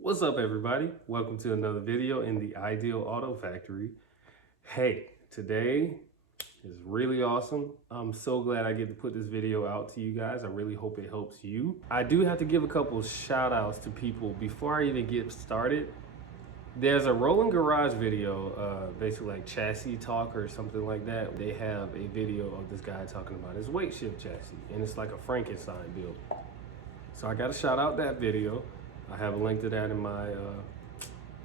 What's up, everybody? Welcome to another video in the Ideal Auto Factory. Hey, today is really awesome. I'm so glad I get to put this video out to you guys. I really hope it helps you. I do have to give a couple shout outs to people before I even get started. There's a Rolling Garage video, basically like chassis talk or something like that. They have a video of this guy talking about his weight shift chassis, and it's like a Frankenstein build. So I got to shout out that video. I have a link to that in my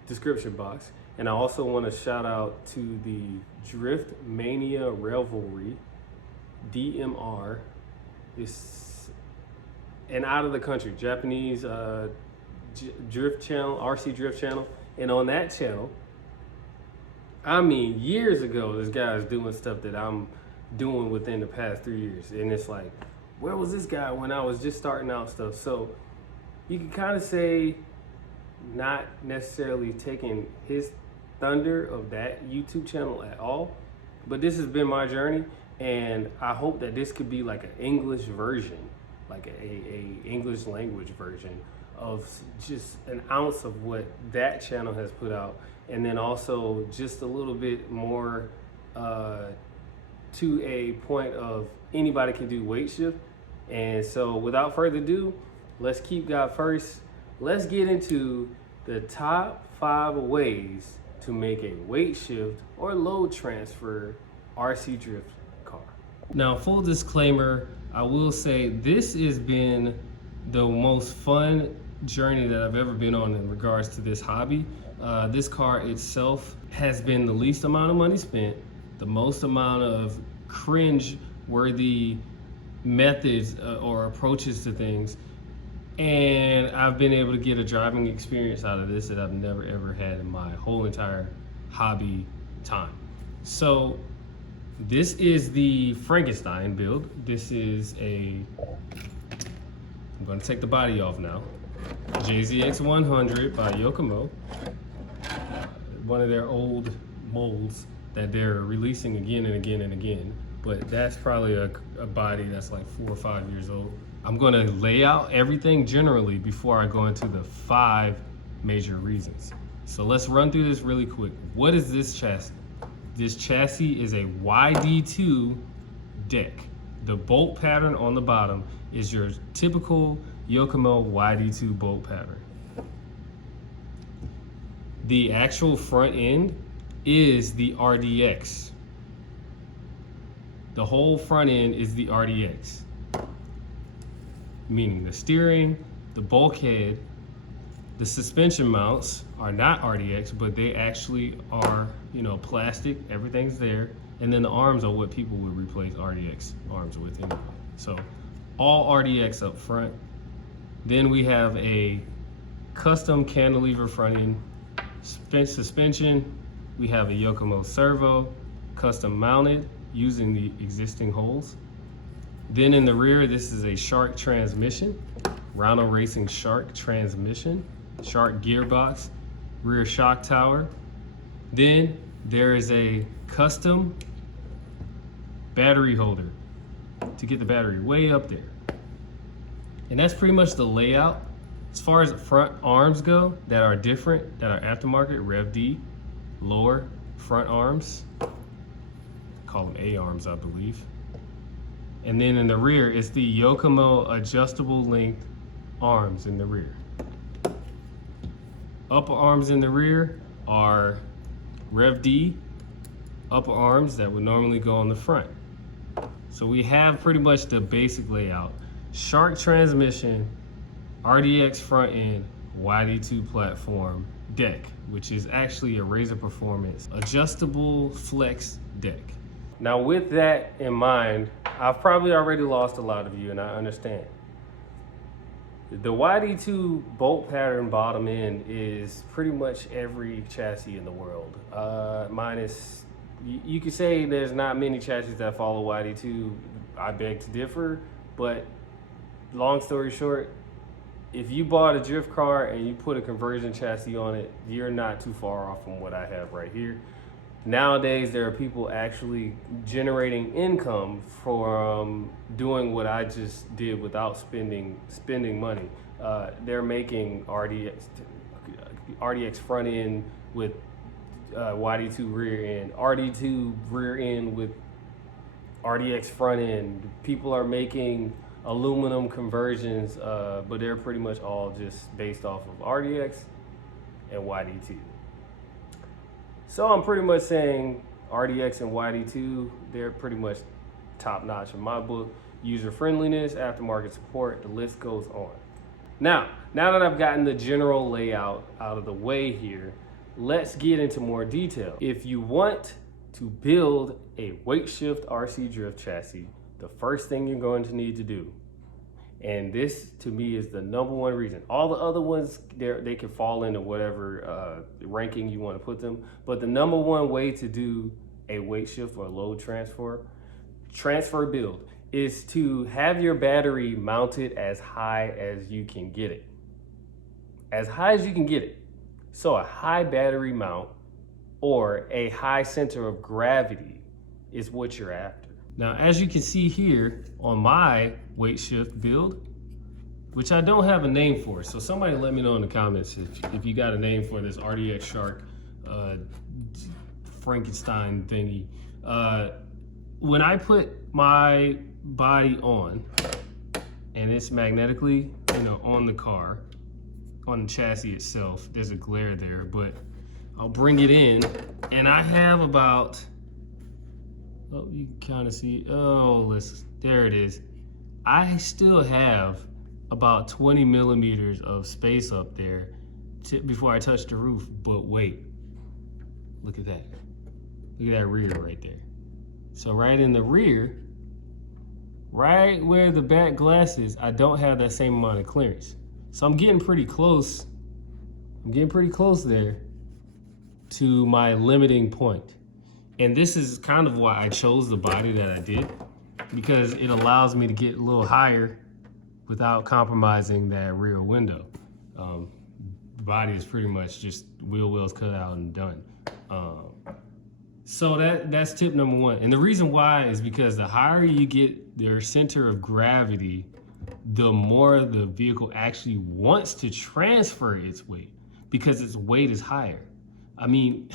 description box. And I also want to shout out to the Drift Mania Revelry, DMR. It's an out of the country Japanese drift channel, RC drift channel. And on that channel, I mean, years ago, this guy is doing stuff that I'm doing within the past 3 years. And it's like, where was this guy when I was just starting out stuff? So you can kind of say not necessarily taking his thunder of that YouTube channel at all, but this has been my journey, and I hope that this could be like an English version, like a English language version of just an ounce of what that channel has put out, and then also just a little bit more to a point of anybody can do weight shift. And so without further ado, let's keep God first. Let's get into the top 5 ways to make a weight shift or load transfer RC drift car. Now, full disclaimer, I will say this has been the most fun journey that I've ever been on in regards to this hobby. This car itself has been the least amount of money spent, the most amount of cringe-worthy methods or approaches to things, and I've been able to get a driving experience out of this that I've never ever had in my whole entire hobby time. So this is the Frankenstein build. This is I'm going to take the body off now. JZX 100 by Yokomo. One of their old molds that they're releasing again and again and again. But that's probably a body that's like 4 or 5 years old. I'm gonna lay out everything generally before I go into the 5 major reasons. So let's run through this really quick. What is this chassis? This chassis is a YD2 deck. The bolt pattern on the bottom is your typical Yokomo YD2 bolt pattern. The actual front end is the RDX. The whole front end is the RDX, meaning the steering, the bulkhead, the suspension mounts are not RDX, but they actually are, plastic. Everything's there. And then the arms are what people would replace RDX arms with anyway. So all RDX up front. Then we have a custom cantilever front end suspension. We have a Yokomo servo, custom mounted using the existing holes. Then in the rear, this is a Shark transmission, Rhino Racing Shark transmission, Shark gearbox, rear shock tower. Then there is a custom battery holder to get the battery way up there. And that's pretty much the layout. As far as the front arms go, that are different, that are aftermarket, Rev D, lower front arms. Call them A-arms, I believe. And then in the rear, it's the Yokomo adjustable length arms in the rear. Upper arms in the rear are Rev D upper arms that would normally go on the front. So we have pretty much the basic layout. Shark transmission, RDX front end, YD2 platform deck, which is actually a Razor Performance adjustable flex deck. Now with that in mind, I've probably already lost a lot of you, and I understand. The YD2 bolt pattern bottom end is pretty much every chassis in the world. Minus, you could say there's not many chassis that follow YD2. I beg to differ, but long story short, if you bought a drift car and you put a conversion chassis on it, you're not too far off from what I have right here. Nowadays, there are people actually generating income from doing what I just did without spending money. They're making RDX, RDX front end with YD2 rear end, RD2 rear end with RDX front end. People are making aluminum conversions, but they're pretty much all just based off of RDX and YD2. So I'm pretty much saying RDX and YD2, they're pretty much top notch in my book. User friendliness, aftermarket support, the list goes on. Now that I've gotten the general layout out of the way here, let's get into more detail. If you want to build a weight shift RC drift chassis, the first thing you're going to need to do, and this to me is the number one reason. All the other ones, they can fall into whatever ranking you want to put them, but the number one way to do a weight shift or load transfer build is to have your battery mounted as high as you can get it. As high as you can get it. So a high battery mount or a high center of gravity is what you're after. Now, as you can see here on my weight shift build, which I don't have a name for, so somebody let me know in the comments if you got a name for this RDX Shark Frankenstein thingy. When I put my body on, and it's magnetically, on the car, on the chassis itself, there's a glare there, but I'll bring it in, and I have about, oh, you can kind of see, oh, listen, there it is. I still have about 20 millimeters of space up there before I touch the roof, but wait, look at that. Look at that rear right there. So right in the rear, right where the back glass is, I don't have that same amount of clearance. So I'm getting pretty close. I'm getting pretty close there to my limiting point. And this is kind of why I chose the body that I did, because it allows me to get a little higher without compromising that rear window. The body is pretty much just wheel wells cut out and done. So that's tip number one. And the reason why is because the higher you get your center of gravity, the more the vehicle actually wants to transfer its weight because its weight is higher. I mean,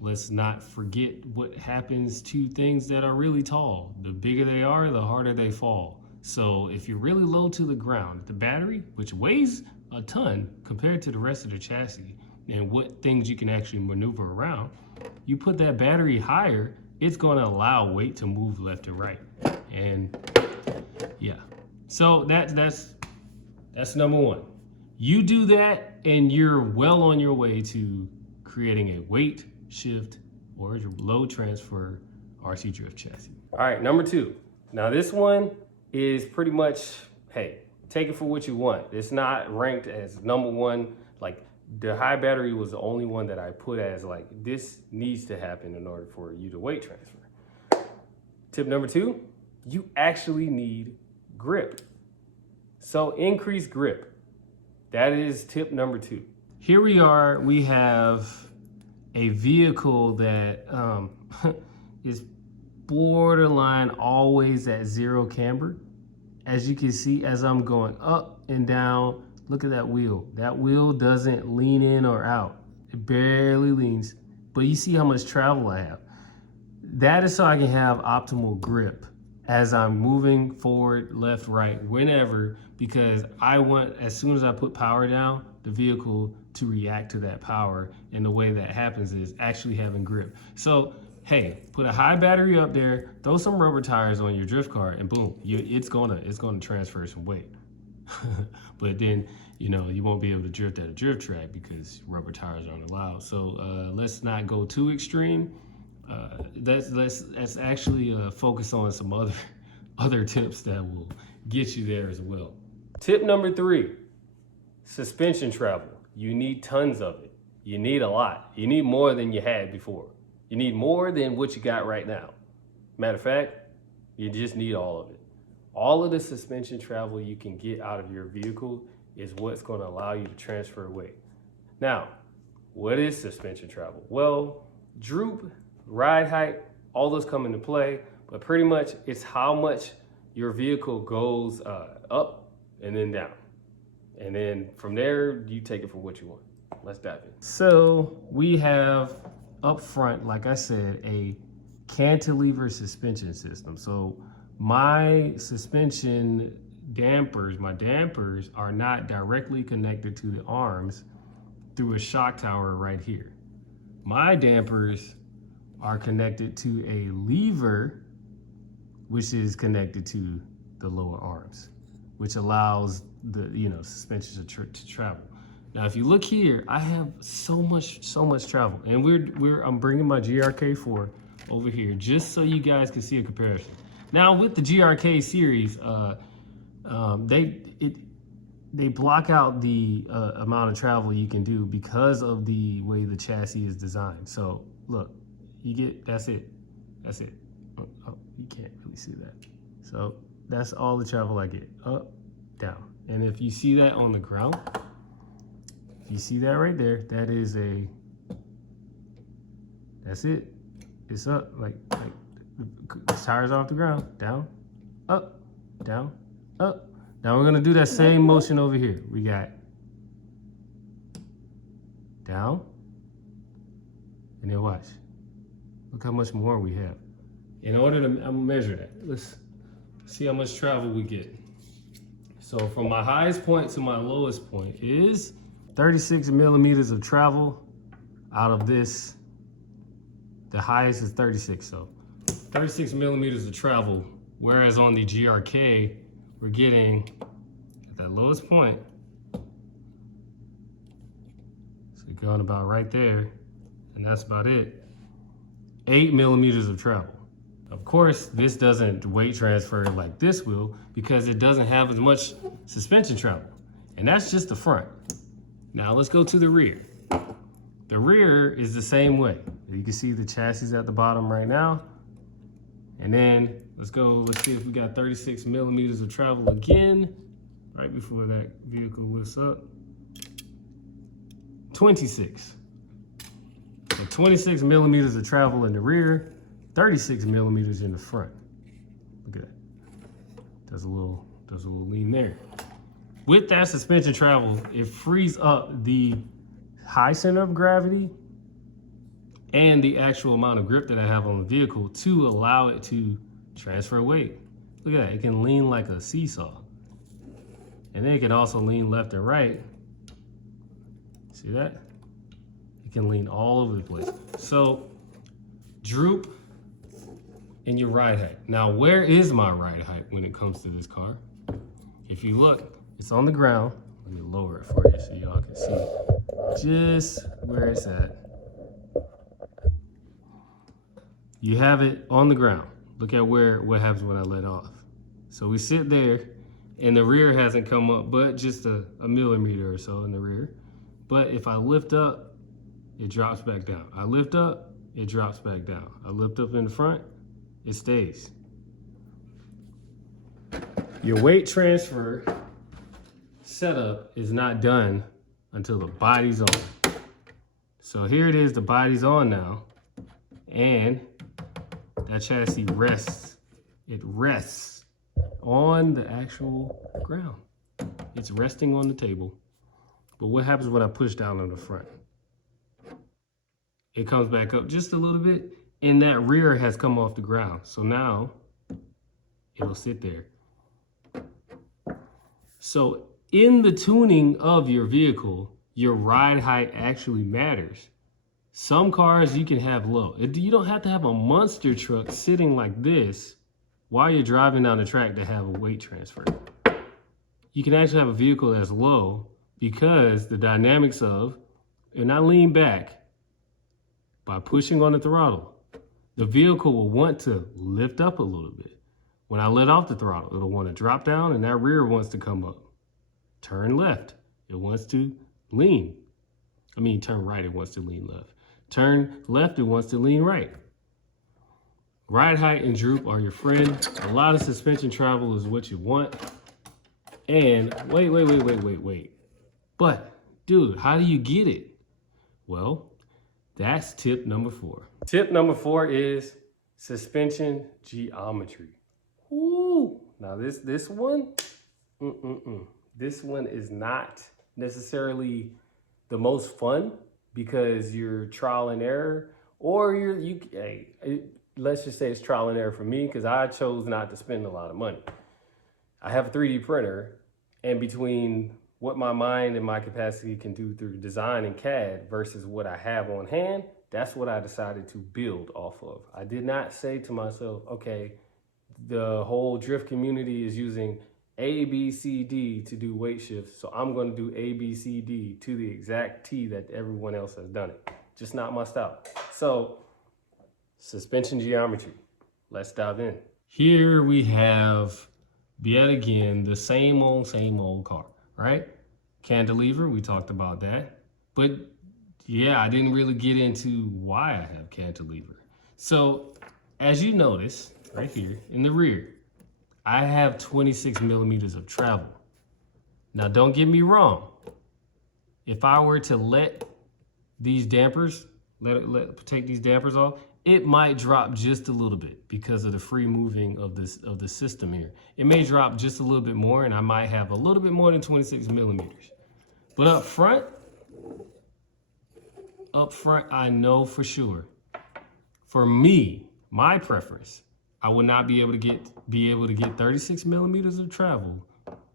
let's not forget what happens to things that are really tall. The bigger they are, the harder they fall. So if you're really low to the ground, the battery, which weighs a ton compared to the rest of the chassis and what things you can actually maneuver around, you put that battery higher, it's going to allow weight to move left to right. And yeah, so that's number one. You do that and you're well on your way to creating a weight shift or your load transfer RC drift chassis. All right, number two. Now this one is pretty much, hey, take it for what you want. It's not ranked as number one. Like the high battery was the only one that I put as like, this needs to happen in order for you to weight transfer. Tip number two, you actually need grip. So increase grip. That is tip number two. Here we are, we have a vehicle that is borderline always at zero camber. As you can see, as I'm going up and down, look at that wheel. That wheel doesn't lean in or out. It barely leans, but you see how much travel I have. That is so I can have optimal grip as I'm moving forward, left, right, whenever, because I want, as soon as I put power down, the vehicle to react to that power. And the way that happens is actually having grip. So, hey, put a high battery up there, throw some rubber tires on your drift car, and boom, it's gonna transfer some weight. But then, you won't be able to drift at a drift track because rubber tires aren't allowed. So let's not go too extreme. Let's actually focus on some other tips that will get you there as well. Tip number three, suspension travel. You need tons of it. You need a lot. You need more than you had before. You need more than what you got right now. Matter of fact, you just need all of it. All of the suspension travel you can get out of your vehicle is what's going to allow you to transfer weight. Now, what is suspension travel? Well, droop, ride height, all those come into play, but pretty much it's how much your vehicle goes up and then down. And then from there, you take it for what you want. Let's dive in. So we have up front, like I said, a cantilever suspension system. So my suspension dampers, my dampers are not directly connected to the arms through a shock tower right here. My dampers are connected to a lever, which is connected to the lower arms, which allows the suspension to travel. Now, if you look here, I have so much travel, and I'm bringing my GRK4 over here just so you guys can see a comparison. Now, with the GRK series, they block out the amount of travel you can do because of the way the chassis is designed. So look, you get, that's it. Oh, you can't really see that. So that's all the travel I get, up, down. And if you see that on the ground, if you see that right there, that's it. It's up, like the tires off the ground, down, up, down, up. Now we're gonna do that same motion over here. We got down, and then watch. Look how much more we have. In order to, I'm gonna measure that. Let's see how much travel we get. So from my highest point to my lowest point is 36 millimeters of travel out of this. The highest is 36, so 36 millimeters of travel, whereas on the GRK, we're getting at that lowest point, so we're going about right there, and that's about it, 8 millimeters of travel. Of course, this doesn't weight transfer like this will because it doesn't have as much suspension travel, and that's just the front. Now let's go to the rear. The rear is the same way. You can see the chassis at the bottom right now. And then let's see if we got 36 millimeters of travel again, right before that vehicle lifts up. 26. So 26 millimeters of travel in the rear, 36 millimeters in the front. Look at that. Does a little lean there. With that suspension travel, it frees up the high center of gravity and the actual amount of grip that I have on the vehicle to allow it to transfer weight. Look at that, it can lean like a seesaw. And then it can also lean left and right. See that? It can lean all over the place. So, droop and your ride height. Now, where is my ride height when it comes to this car? If you look, it's on the ground. Let me lower it for you so y'all can see just where it's at. You have it on the ground. Look at what happens when I let off. So we sit there and the rear hasn't come up, but just a millimeter or so in the rear. But if I lift up, it drops back down. I lift up, it drops back down. I lift up in the front, it stays. Your weight transfer setup is not done until the body's on. So here it is, the body's on now, and that chassis rests. It rests on the actual ground. It's resting on the table. But what happens when I push down on the front? It comes back up just a little bit, and that rear has come off the ground. So now it'll sit there. So in the tuning of your vehicle, your ride height actually matters. Some cars you can have low. You don't have to have a monster truck sitting like this while you're driving down the track to have a weight transfer. You can actually have a vehicle that's low because the dynamics of, and I lean back by pushing on the throttle, the vehicle will want to lift up a little bit. When I let off the throttle, it'll want to drop down and that rear wants to come up. Turn left, it wants to lean. Turn right, it wants to lean left. Turn left, it wants to lean right. Ride height and droop are your friend. A lot of suspension travel is what you want. And wait. But, dude, how do you get it? Well, that's tip number 4. Tip number 4 is suspension geometry. Ooh, now this one, This one is not necessarily the most fun because you're trial and error, or let's just say it's trial and error for me because I chose not to spend a lot of money. I have a 3D printer, and between what my mind and my capacity can do through design and CAD versus what I have on hand, that's what I decided to build off of. I did not say to myself, okay, the whole drift community is using A, B, C, D to do weight shifts, so I'm going to do A, B, C, D to the exact T that everyone else has done it. Just not my style. So, suspension geometry. Let's dive in. Here we have, yet again, the same old car, right? Cantilever, we talked about that. But yeah, I didn't really get into why I have cantilever. So, as you notice, right here in the rear, I have 26 millimeters of travel. Now, don't get me wrong. If I were to let these dampers, take these dampers off, it might drop just a little bit because of the free moving of the system here. It may drop just a little bit more, and I might have a little bit more than 26 millimeters. But up front, I know for sure. For me, my preference, I would not be able to get 36 millimeters of travel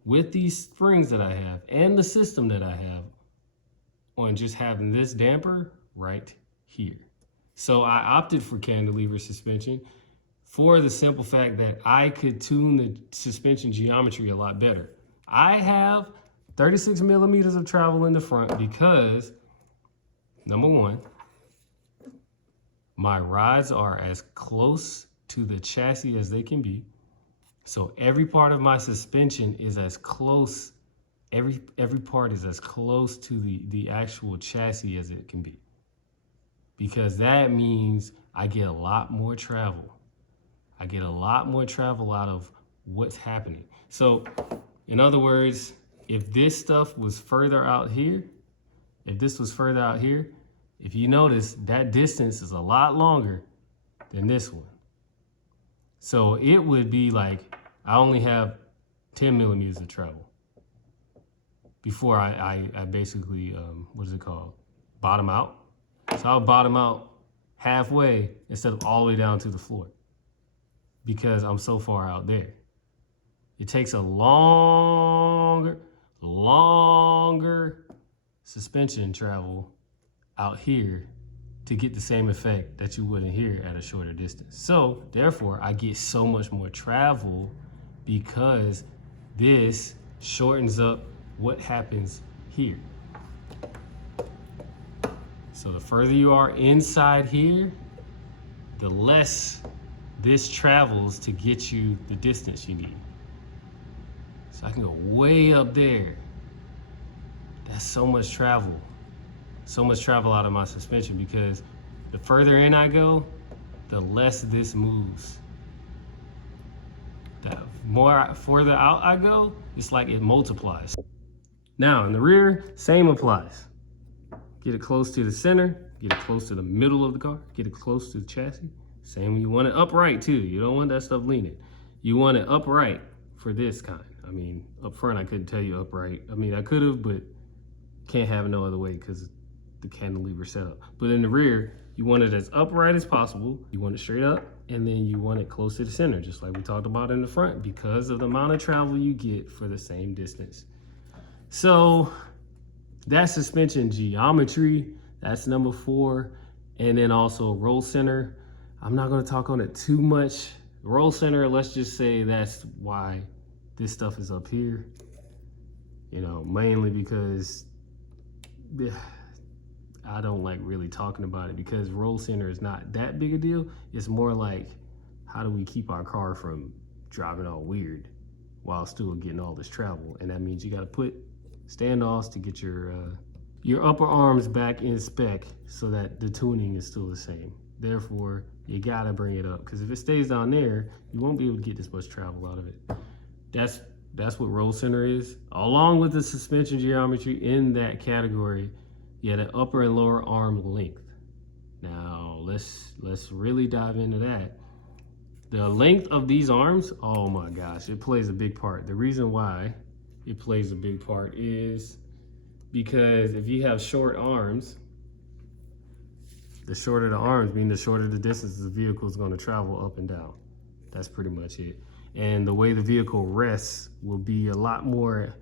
with these springs that I have and the system that I have on just having this damper right here. So I opted for cantilever suspension for the simple fact that I could tune the suspension geometry a lot better. I have 36 millimeters of travel in the front because, number one, my rods are as close to the chassis as they can be. So every part of my suspension is as close, every part is as close to the actual chassis as it can be. Because that means I get a lot more travel. I get a lot more travel out of what's happening. So in other words, if this stuff was further out here, if you notice, that distance is a lot longer than this one. So it would be like, I only have 10 millimeters of travel before I basically, bottom out. So I'll bottom out halfway instead of all the way down to the floor because I'm so far out there. It takes a longer suspension travel out here to get the same effect that you would in here at a shorter distance. So therefore, I get so much more travel because this shortens up what happens here. So the further you are inside here, the less this travels to get you the distance you need. So I can go way up there. That's so much travel out of my suspension because the further in I go, the less this moves. The more further out I go, it's like it multiplies. Now in the rear, same applies. Get it close to the center, get it close to the middle of the car, get it close to the chassis. Same when you want it upright too. You don't want that stuff leaning. You want it upright for this kind. I mean, up front, I couldn't tell you upright. I mean, I could have, but can't have it no other way because the cantilever setup. But in the rear, you want it as upright as possible. You want it straight up, and then you want it close to the center, just like we talked about in the front, because of the amount of travel you get for the same distance. So that's suspension geometry. That's number 4. And then also roll center. I'm not going to talk on it too much. Roll center, let's just say that's why this stuff is up here. You know, mainly because I don't like really talking about it because roll center is not that big a deal. It's more like, how do we keep our car from driving all weird while still getting all this travel? And that means you got to put standoffs to get your upper arms back in spec so that the tuning is still the same. Therefore, you gotta bring it up because if it stays down there, you won't be able to get this much travel out of it. That's what roll center is. Along with the suspension geometry in that category, you had an upper and lower arm length. Now, let's really dive into that. The length of these arms, oh my gosh, it plays a big part. The reason why it plays a big part is because if you have short arms, the shorter the arms mean the shorter the distance the vehicle is going to travel up and down. That's pretty much it. And the way the vehicle rests will be a lot more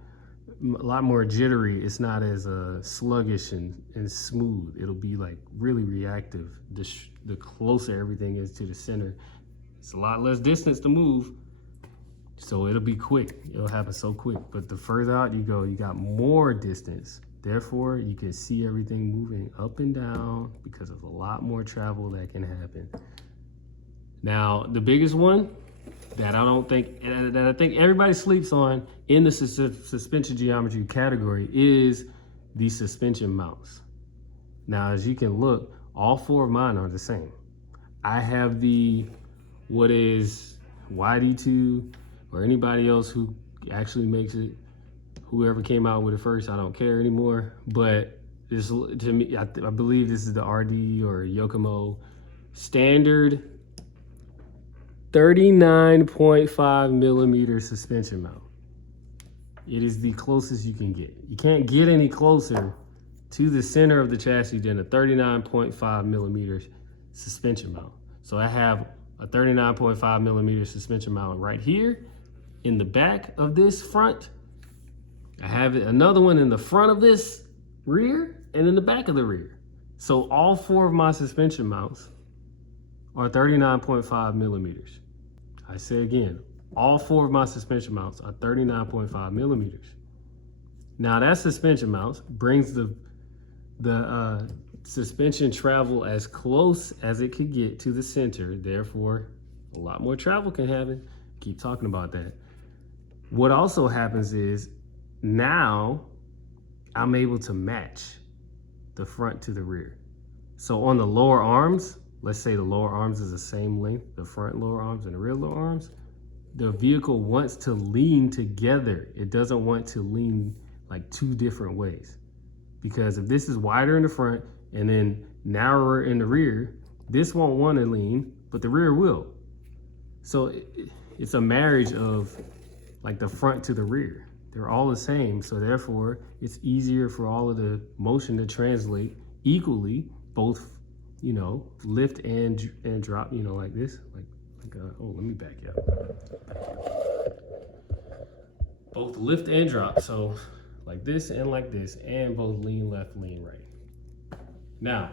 jittery. It's not as sluggish and smooth. It'll be like really reactive. The closer everything is to the center, it's a lot less distance to move. So it'll be quick. It'll happen so quick. But the further out you go, you got more distance. Therefore, you can see everything moving up and down because of a lot more travel that can happen. Now, the biggest one that I think everybody sleeps on in the suspension geometry category is the suspension mounts. Now, as you can look, all four of mine are the same. I have what is YD2, or anybody else who actually makes it, whoever came out with it first, I don't care anymore. But this, to me, I believe this is the RD or Yokomo standard 39.5 millimeter suspension mount. It is the closest you can get. You can't get any closer to the center of the chassis than a 39.5 millimeter suspension mount. So I have a 39.5 millimeter suspension mount right here in the back of this front. I have another one in the front of this rear and in the back of the rear. So all four of my suspension mounts are 39.5 millimeters. I say again, all four of my suspension mounts are 39.5 millimeters. Now that suspension mounts brings the suspension travel as close as it could get to the center. Therefore, a lot more travel can happen. Keep talking about that. What also happens is now I'm able to match the front to the rear. So on the lower arms, let's say the lower arms is the same length, the front lower arms and the rear lower arms, the vehicle wants to lean together. It doesn't want to lean like two different ways. Because if this is wider in the front and then narrower in the rear, this won't want to lean, but the rear will. So it's a marriage of like the front to the rear. They're all the same, so therefore it's easier for all of the motion to translate equally, both, you know, lift and drop, you know, like this, oh, let me back you up. Both lift and drop, so like this, and both lean left, lean right. Now,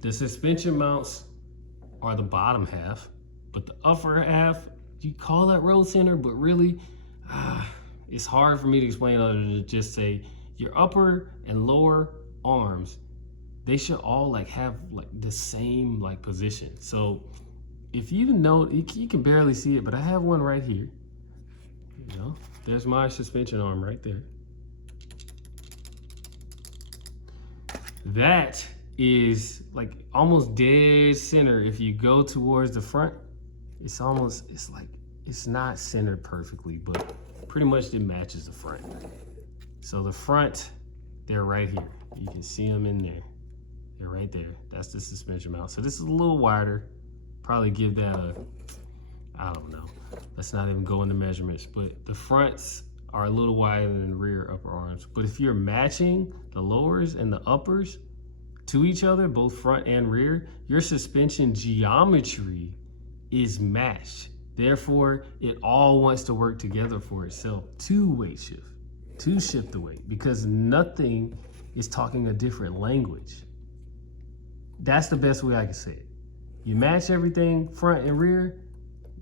the suspension mounts are the bottom half, but the upper half, you call that road center, but really, it's hard for me to explain other than to just say your upper and lower arms, they should all like have like the same like position. So if you know, you can barely see it, but I have one right here. You know, there's my suspension arm right there. That is like almost dead center. If you go towards the front, it's not centered perfectly, but pretty much it matches the front. So the front, they're right here. You can see them in there. They're right there. That's the suspension mount. So this is a little wider. Probably give that I don't know. Let's not even go into measurements, but the fronts are a little wider than the rear upper arms. But if you're matching the lowers and the uppers to each other, both front and rear, your suspension geometry is matched. Therefore, it all wants to work together for itself to weight shift, to shift the weight, because nothing is talking a different language. That's the best way I can say it. You match everything front and rear,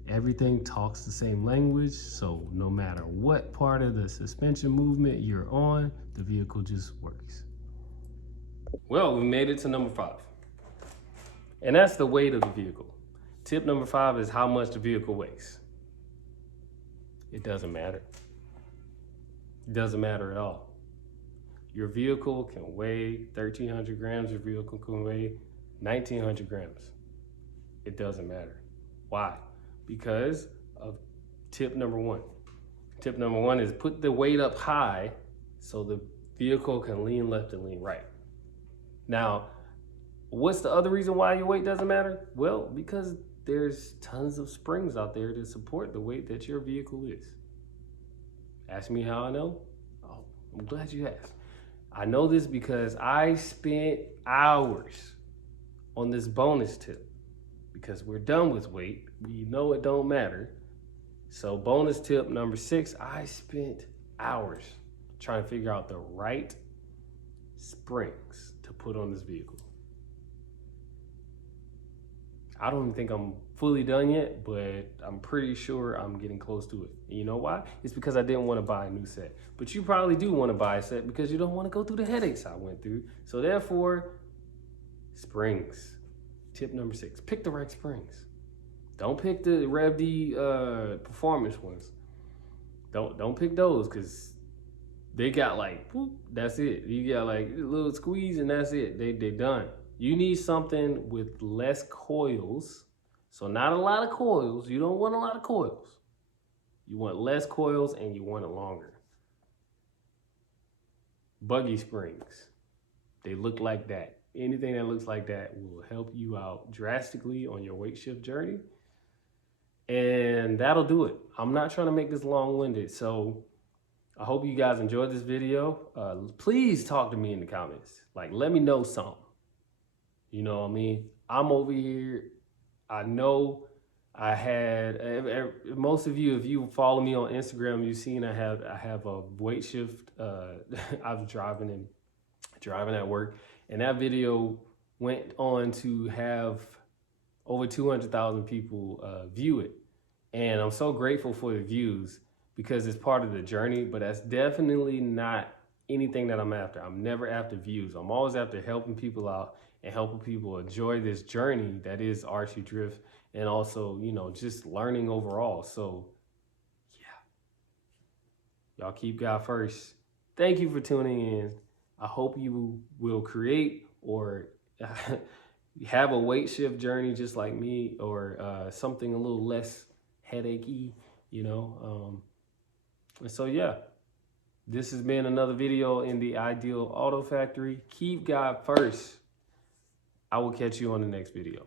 everything talks the same language, so no matter what part of the suspension movement you're on, the vehicle just works. Well, we made it to number 5. And that's the weight of the vehicle. Tip number 5 is how much the vehicle weighs. It doesn't matter. It doesn't matter at all. Your vehicle can weigh 1,300 grams, your vehicle can weigh 1,900 grams. It doesn't matter. Why? Because of tip number 1. Tip number 1 is put the weight up high so the vehicle can lean left and lean right. Now, what's the other reason why your weight doesn't matter? Well, because there's tons of springs out there to support the weight that your vehicle is. Ask me how I know? Oh, I'm glad you asked. I know this because I spent hours on this bonus tip because we're done with weight. We know it don't matter. So bonus tip number 6, I spent hours trying to figure out the right springs to put on this vehicle. I don't even think I'm fully done yet, but I'm pretty sure I'm getting close to it. And you know why? It's because I didn't want to buy a new set. But you probably do want to buy a set because you don't want to go through the headaches I went through. So therefore, springs. Tip number 6, pick the right springs. Don't pick the Rev D performance ones. Don't pick those because they got like, whoop, that's it. You got like a little squeeze and that's it. They done. You need something with less coils. So not a lot of coils. You don't want a lot of coils. You want less coils and you want it longer. Buggy springs. They look like that. Anything that looks like that will help you out drastically on your weight shift journey. And that'll do it. I'm not trying to make this long-winded. So I hope you guys enjoyed this video. Please talk to me in the comments. Like, let me know something. You know what I mean? I'm over here. I know I had, most of you, if you follow me on Instagram, you've seen I have a weight shift. I was driving at work, and that video went on to have over 200,000 people view it. And I'm so grateful for the views because it's part of the journey, but that's definitely not anything that I'm after. I'm never after views. I'm always after helping people out and helping people enjoy this journey that is RC Drift, and also, you know, just learning overall. So yeah, y'all keep God first. Thank you for tuning in. I hope you will create or have a weight shift journey just like me, or something a little less headachy, you know. And so yeah, this has been another video in the Ideal Auto Factory. Keep God first. I will catch you on the next video.